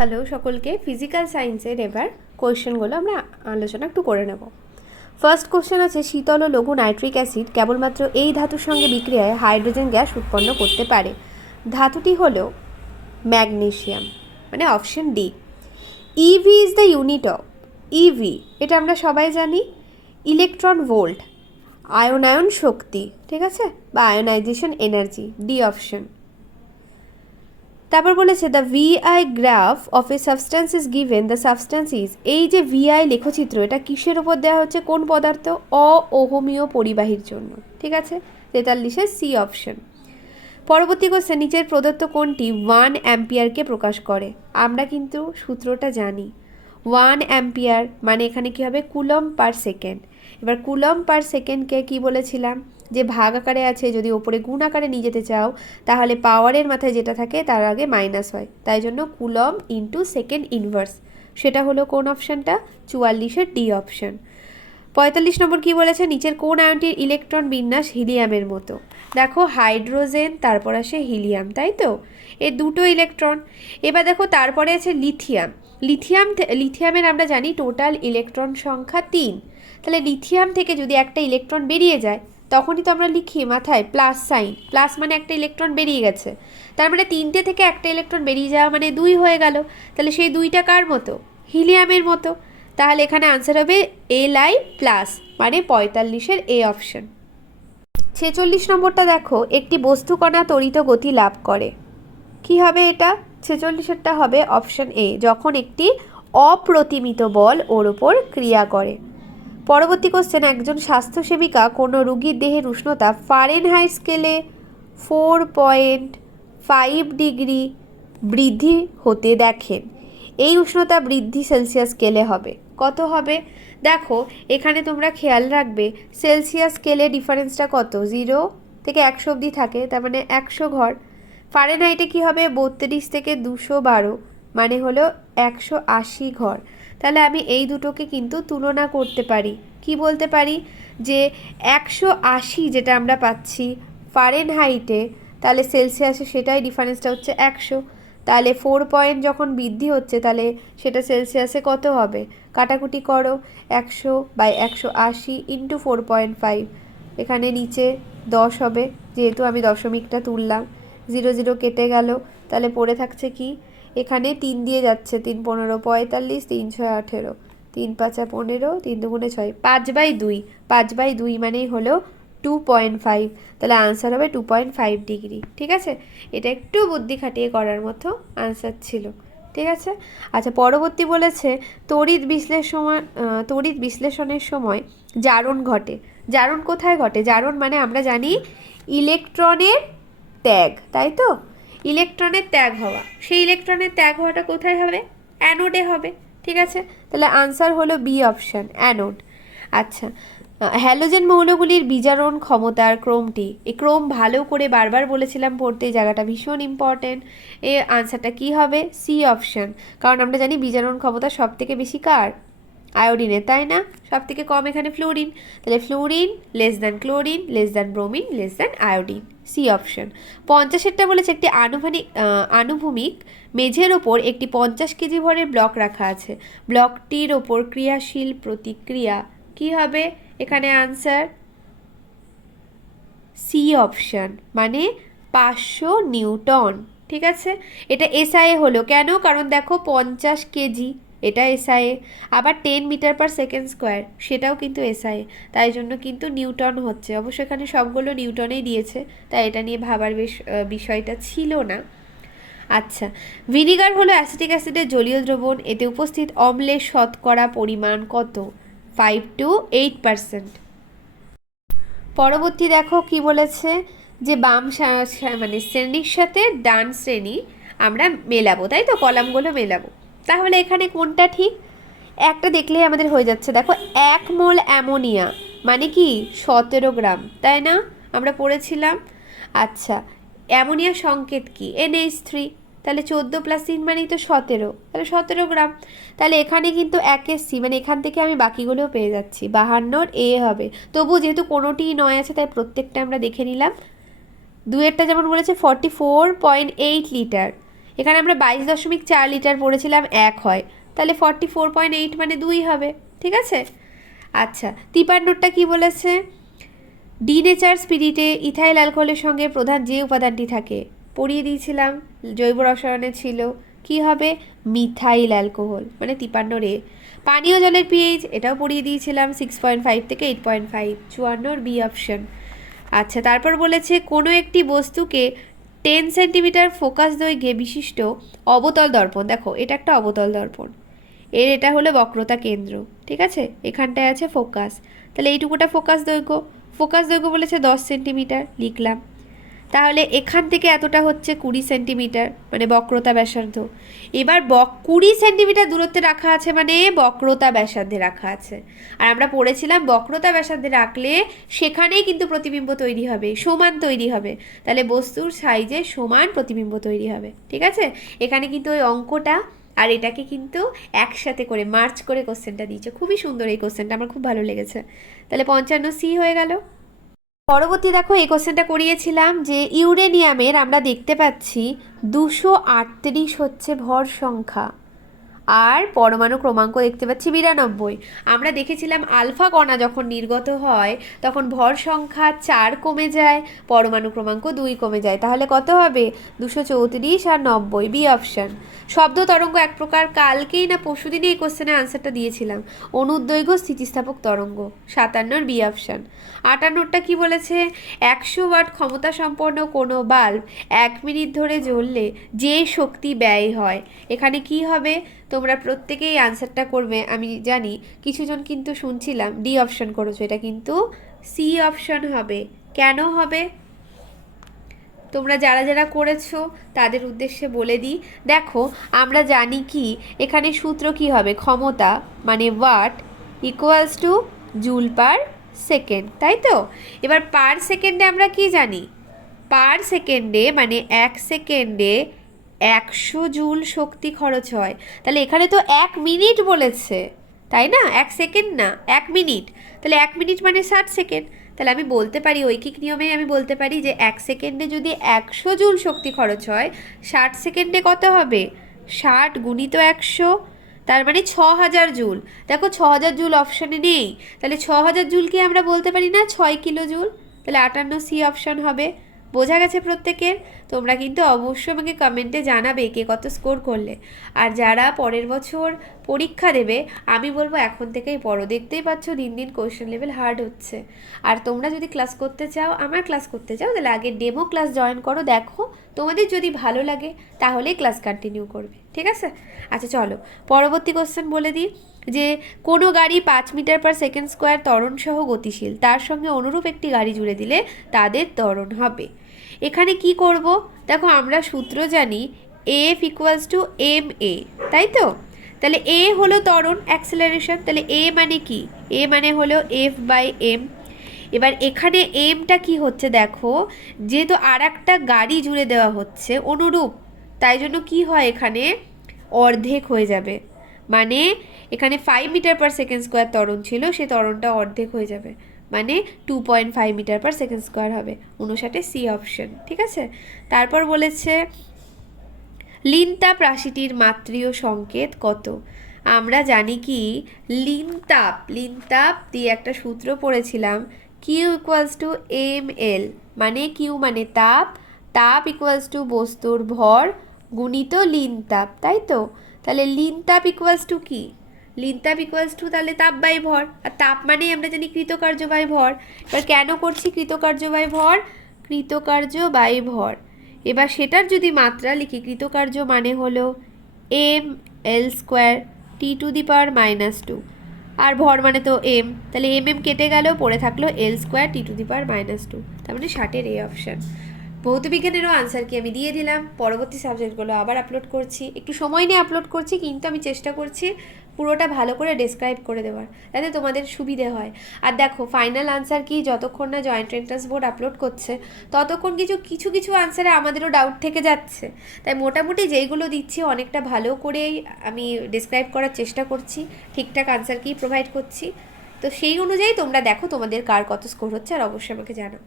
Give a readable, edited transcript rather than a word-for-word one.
Hello সকলকে, physical সায়েন্সের এবার কোয়েশ্চেনগুলো আমরা আলোচনা একটু করে নেব। ফার্স্ট কোশ্চেন আছে, শীতল ও লঘু নাইট্রিক অ্যাসিড কেবলমাত্র এই ধাতুর সঙ্গে বিক্রিয়ায় হাইড্রোজেন গ্যাস উৎপন্ন করতে পারে। ধাতুটি হলো ম্যাগনেসিয়াম, মানে option D. EV is the unit of, EV এটা আমরা সবাই জানি, ইলেকট্রন ভোল্ট, আয়নায়ন শক্তি, ঠিক আছে, বা আয়নাইজেশন এনার্জি, ডি অপশন। তারপর বলেছে the VI graph of a substance is given, the substance is, এই যে ভিআই লেখচিত্র এটা কিসের উপর দেওয়া হচ্ছে, কোন পদার্থ, অওহমীয় পরিবাহীর জন্য, ঠিক আছে, 43-এর সি অপশন। পরবর্তী কোশ্চেন, নিচের প্রদত্ত কোনটি 1 অ্যাম্পিয়ারকে প্রকাশ করে? আমরা কিন্তু সূত্রটা জানি, 1 অ্যাম্পিয়ার মানে এখানে কি হবে, কুলম পার সেকেন্ড। এবার কুলম পার সেকেন্ডকে কি বলেছিলাম, যে ভাগ আকারে আছে, যদি ওপরে গুণ আকারে নিয়ে যেতে চাও তাহলে পাওয়ারের মাথায় যেটা থাকে তার আগে মাইনাস হয়, তাই জন্য কুলম ইন্টু সেকেন্ড ইনভার্স, সেটা হলো কোন অপশানটা, 44-এর ডি অপশান। 45 নম্বর কি বলেছে, নিচের কোন আয়নটির ইলেকট্রন বিন্যাস হিলিয়ামের মতো? দেখো হাইড্রোজেন, তারপর আসে হিলিয়াম, তাই তো, এর দুটো ইলেকট্রন। এবার দেখো তারপরে আছে লিথিয়াম। লিথিয়ামের আমরা জানি টোটাল ইলেকট্রন সংখ্যা 3, তাহলে লিথিয়াম থেকে যদি একটা ইলেকট্রন বেরিয়ে যায় তখনই তো আমরা লিখি মাথায় প্লাস সাইন, প্লাস মানে একটা ইলেকট্রন বেরিয়ে গেছে, তার মানে 3টে থেকে একটা ইলেকট্রন বেরিয়ে যাওয়া মানে 2 হয়ে গেল, তাহলে সেই 2টা কার মতো, হিলিয়ামের মতো। তাহলে এখানে আনসার হবে Li প্লাস, মানে 45-এর এ অপশন। 46 নম্বরটা দেখো, একটি বস্তুকণা ত্বরিত গতি লাভ করে, কি হবে এটা, 46-এরটা হবে অপশন এ, যখন একটি অপ্রতিমিত বল ওর ওপর ক্রিয়া করে। পরবর্তী কোশ্চেন, একজন স্বাস্থ্যসেবিকা কোনো রোগীর দেহের উষ্ণতা ফারেনহাইট স্কেলে 4.5 ডিগ্রি বৃদ্ধি হতে দেখেন, এই উষ্ণতা বৃদ্ধি সেলসিয়াস স্কেলে হবে, কত হবে? দেখো এখানে তোমরা খেয়াল রাখবে সেলসিয়াস স্কেলে ডিফারেন্সটা কত, 0 থেকে 100 অবধি থাকে, তার মানে 100 ঘর। ফারেনহাইটে কি হবে, 32 থেকে 212, মানে হলো 180 ঘর। তাহলে আমি এই দুটোকে কিন্তু তুলনা করতে পারি, কি বলতে পারি, যে 180 যেটা আমরা পাচ্ছি ফারেনহাইটে, তাহলে সেলসিয়াসে সেটাই ডিফারেন্সটা হচ্ছে 100, তাহলে 4 পয়েন্ট যখন বৃদ্ধি হচ্ছে তাহলে সেটা সেলসিয়াসে কত হবে, কাটাকুটি করো, 100/180 ইন্টু 4.5, এখানে নিচে 10 হবে, যেহেতু আমি দশমিকটা তুললাম, 0 0 কেটে গেল, তাহলে পড়ে থাকছে কি, এখানে 3 দিয়ে যাচ্ছে, 3 15 45, 3 6 18, 3 5 15, 3 2 6, 5/2, 5/2 মানেই হলো 2.5, তাহলে আনসার হবে 2.5 ডিগ্রি, ঠিক আছে, এটা একটু বুদ্ধি খাটিয়ে করার মতো আনসার ছিল, ঠিক আছে। আচ্ছা পরবর্তী বলেছে, তড়িৎ বিশ্লেষণের সময় জারণ ঘটে, জারণ কোথায় ঘটে, জারণ মানে আমরা জানি ইলেকট্রনের ত্যাগ, তাই তো, ইলেকট্রনের ত্যাগ হওয়া, সেই ইলেকট্রনের ত্যাগ হওয়াটা কোথায় হবে, অ্যানোডে হবে, ঠিক আছে, তাহলে আনসার হলো বি অপশান, অ্যানোড। আচ্ছা, হ্যালোজেন মৌলগুলির বিজারণ ক্ষমতার ক্রমটি, এই ক্রম ভালো করে বারবার বলেছিলাম পড়তে, এই জায়গাটা ভীষণ ইম্পর্টেন্ট, এর আনসারটা কি হবে, সি অপশান, কারণ আমরা জানি বিজারণ ক্ষমতা সব থেকে বেশি কার, আয়োডিনের, তাই না, সব থেকে কম এখানে ফ্লোরিন, তাহলে fluorine less than chlorine less than bromine less than iodine, C option. 50-এরটা বলেছে, একটি আনুভূমিক মেঝের ওপর একটি 50 কেজি ভরের ব্লক রাখা আছে, ব্লকটির ওপর ক্রিয়াশীল প্রতিক্রিয়া কি হবে, এখানে আনসার সি অপশন, মানে 500 নিউটন, ঠিক আছে। এটা এসআইএ হলো কেন, কারণ দেখো 50 কেজি, এটা এসআইএ, আবার 10 মিটার পার সেকেন্ড স্কোয়ার, সেটাও কিন্তু এসআইএ, তাই জন্য কিন্তু নিউটন হচ্ছে, অবশ্য এখানে সবগুলো নিউটনেই দিয়েছে, তাই এটা নিয়ে ভাবার বিষয়টা ছিল না। আচ্ছা, ভিনিগার হলো অ্যাসিটিক অ্যাসিডের জলীয় দ্রবণ, এতে উপস্থিত অম্লের শতকরা পরিমাণ কত, 5 to 8%। পরবর্তী দেখো কি বলেছে, যে বাম মানে শ্রেণীর সাথে ডান শ্রেণী আমরা মেলাবো, তাই তো, কলামগুলো মেলাবো, তাহলে এখানে কোনটা ঠিক, একটা দেখলেই আমাদের হয়ে যাচ্ছে, দেখো 1 মোল অ্যামোনিয়া মানে কি 17 গ্রাম, তাই না, আমরা পড়েছিলাম। আচ্ছা, অ্যামোনিয়ার সংকেত কি, NH3, তাহলে 14 + 3 মানেই তো 17, তাহলে 17 গ্রাম, তাহলে এখানে কিন্তু 1-এর সি, মানে এখান থেকে আমি বাকিগুলোও পেয়ে যাচ্ছি, 52-র এ হবে, তবু যেহেতু কোনোটিই নয় আছে তাই প্রত্যেকটা আমরা দেখে নিলাম। 2-এরটা যেমন বলেছে 44.8 লিটার, এখানে আমরা 22.4 লিটার পড়েছিলাম, 1 হয়, তাহলে 44.8 মানে 2 হবে। ঠিক আছে। আচ্ছা, 53টা কি বলেছে? ডিনেচার স্পিরিটে ইথাইল অ্যালকোহলের সঙ্গে প্রধান যে উপাদানটি থাকে, পড়িয়ে দিয়েছিলাম, জৈব রসায়নে ছিল, কি হবে? মিথাইল অ্যালকোহল, মানে 53 পানীয় জলের পিএইচ, এটাও পড়িয়ে দিয়েছিলাম, 6.5 থেকে 8.5, 54 বি অপশন। আচ্ছা, তারপর বলেছে কোনো একটি বস্তুকে 10 সেন্টিমিটার ফোকাস দৈর্ঘ্যে বিশিষ্ট অবতল দর্পণ, দেখো এটা একটা অবতল দর্পণ, এটা হলো বক্রতা কেন্দ্র। ঠিক আছে, এখানটায় আছে ফোকাস, তাহলে এইটুকুটা ফোকাস দৈর্ঘ্য, বলেছে 10 সেন্টিমিটার, লিখলাম। তাহলে এখান থেকে এতটা হচ্ছে 20 সেন্টিমিটার, মানে বক্রতা ব্যাসার্ধ। এবার 20 সেন্টিমিটার দূরত্বে রাখা আছে, মানে বক্রতা ব্যাসার্ধে রাখা আছে। আর আমরা পড়েছিলাম বক্রতা ব্যাসার্ধে রাখলে সেখানেই কিন্তু প্রতিবিম্ব তৈরি হবে, সমান তৈরি হবে, তাহলে বস্তুর সাইজে সমান প্রতিবিম্ব তৈরি হবে। ঠিক আছে, এখানে কিন্তু ওই অঙ্কটা আর এটাকে কিন্তু একসাথে করে মার্চ করে কোশ্চেনটা দিয়েছে, খুবই সুন্দর এই কোশ্চেনটা, আমার খুব ভালো লেগেছে। তাহলে 55 হয়ে গেল। পরবর্তী দেখো, এই কোশ্চেনটা করিয়েছিলাম যে ইউরেনিয়ামের আমরা দেখতে পাচ্ছি 238 হচ্ছে ভর সংখ্যা, আর পরমাণু ক্রমাঙ্ক দেখতে পাচ্ছি 92। আমরা দেখেছিলাম আলফা কণা যখন নির্গত হয় তখন ভর সংখ্যা 4 কমে যায়, পরমাণু ক্রমাঙ্ক 2 কমে যায়, তাহলে কত হবে? 234 আর 90, বি অপশন। শব্দ তরঙ্গ এক প্রকার, কালকেই না পরশুদিনই এই কোশ্চেনের আনসারটা দিয়েছিলাম, অনুদ্বৈঘ্য স্থিতিস্থাপক তরঙ্গ, 57 বি অপশন। 58টা কি বলেছে? 100 ওয়াট ক্ষমতা সম্পন্ন কোনো বাল্ব 1 মিনিট ধরে জ্বললে যে শক্তি ব্যয় হয়, এখানে কি হবে? তোমরা প্রত্যেকেই আনসারটা করবে আমি জানি, কিছুজন কিন্তু শুনছিলাম ডি অপশন করেছো, এটা কিন্তু সি অপশন হবে। কেন হবে? তোমরা যারা যারা করেছো তাদের উদ্দেশ্যে বলে দিই। দেখো, আমরা জানি কি এখানে সূত্র কি হবে? ক্ষমতা মানে watt equals to joule per second, তাই তো? এবার পার সেকেন্ডে আমরা কি জানি? পার সেকেন্ডে মানে 1 সেকেন্ডে 100 জুল শক্তি খরচ হয়, তাহলে এখানে তো 1 মিনিট বলেছে, তাই না? 1 সেকেন্ড না, 1 মিনিট, তাহলে 1 মিনিট মানে 60 সেকেন্ড। তাহলে আমি বলতে পারি, ঐকিক নিয়মে আমি বলতে পারি যে 1 সেকেন্ডে যদি 100 জুল শক্তি খরচ হয়, 60 সেকেন্ডে কত হবে? 60 গুণিত 100, তার মানে 6000 জুল। দেখো 6000 জুল অপশানে নেই, তাহলে 6000 জুলকে আমরা বলতে পারি না 6 কিলো জুল, তাহলে 58 সি অপশান হবে। বোঝা গেছে প্রত্যেকের? তোমরা কিন্তু অবশ্যই আমাকে কমেন্টে জানাবে কে কত স্কোর করলে। আর যারা পরের বছর পরীক্ষা দেবে আমি বলবো এখন থেকেই পড়ো, দেখতেই পাচ্ছ দিন দিন কোয়েশ্চেন লেভেল হার্ড হচ্ছে। আর তোমরা যদি ক্লাস করতে চাও, আমার ক্লাস করতে চাও, তাহলে আগে ডেমো ক্লাস জয়েন করো, দেখো তোমাদের যদি ভালো লাগে তাহলেই ক্লাস কন্টিনিউ করবে। ঠিক আছে? আচ্ছা চলো পরবর্তী কোশ্চেন বলে দিই যে কোনো গাড়ি 5 মিটার পার সেকেন্ড স্কোয়ার ত্বরণ সহ গতিশীল, তার সঙ্গে অনুরূপ একটি গাড়ি জুড়ে দিলে তাদের ত্বরণ হবে। এখানে কি করব? দেখো আমরা সূত্র জানি F equals to M A, তাই তো? তাহলে এ হলো ত্বরণ অ্যাক্সেলারেশন, তাহলে এ মানে কি? এ মানে হলো এফ বাই এম। এবার এখানে এমটা কি হচ্ছে দেখো, যেহেতু আর একটা গাড়ি জুড়ে দেওয়া হচ্ছে অনুরূপ, তাই জন্য কি হয় এখানে অর্ধেক হয়ে যাবে, মানে এখানে 5 মিটার পার সেকেন্ড স্কোয়ার ত্বরণ ছিল, সে ত্বরণটা অর্ধেক হয়ে যাবে, মানে 2.5 মিটার পার সেকেন্ড স্কোয়ার হবে, 59 সি অপশন। ঠিক আছে, তারপর বলেছে লিনতাপ রাশিটির মাত্রীয় সংকেত কত? আমরা জানি কি লিনতাপ দিয়ে একটা সূত্র পড়েছিলাম, Q equals to M L, মানে কিউ মানে তাপ ইকুয়ালস টু বস্তুর ভর গুণিত লিনতাপ, তাই তো? তাহলে লিনতাপ ইকুয়ালস টু কি? লিনতাপ ইকুয়ালস টু তাহলে তাপ বাই ভর, আর তাপ মানেই আমরা জানি কৃতকার্য বাই ভর। এবার কেন করছি কৃতকার্য বাই ভর? কৃতকার্য বাই ভর, এবার সেটার যদি মাত্রা লিখি, কৃতকার্য মানে হলো M L square T to the power -2, আর ভর মানে তো এম, তাহলে এম কেটে গেল, পড়ে থাকলো এল square T to the power -2, তার মানে 60 এ অপশান। ভৌতবিজ্ঞানেরও আনসার কি আমি দিয়ে দিলাম, পরবর্তী সাবজেক্টগুলো আবার আপলোড করছি, একটু সময় নিয়ে আপলোড করছি, কিন্তু আমি চেষ্টা করছি পুরোটা ভালো করে ডেসক্রাইব করে দেওয়ার, যাতে তোমাদের সুবিধে হয়। আর দেখো ফাইনাল আনসার কি, যতক্ষণ না জয়েন্ট এন্ট্রান্স বোর্ড আপলোড করছে ততক্ষণ কিছু আনসারে আমাদেরও ডাউট থেকে যাচ্ছে, তাই মোটামুটি যেইগুলো দিচ্ছি অনেকটা ভালো করেই আমি ডেসক্রাইব করার চেষ্টা করছি, ঠিকঠাক আনসার কি প্রোভাইড করছি, তো সেই অনুযায়ী তোমরা দেখো তোমাদের কার কত স্কোর হচ্ছে, আর অবশ্যই আমাকে জানাও।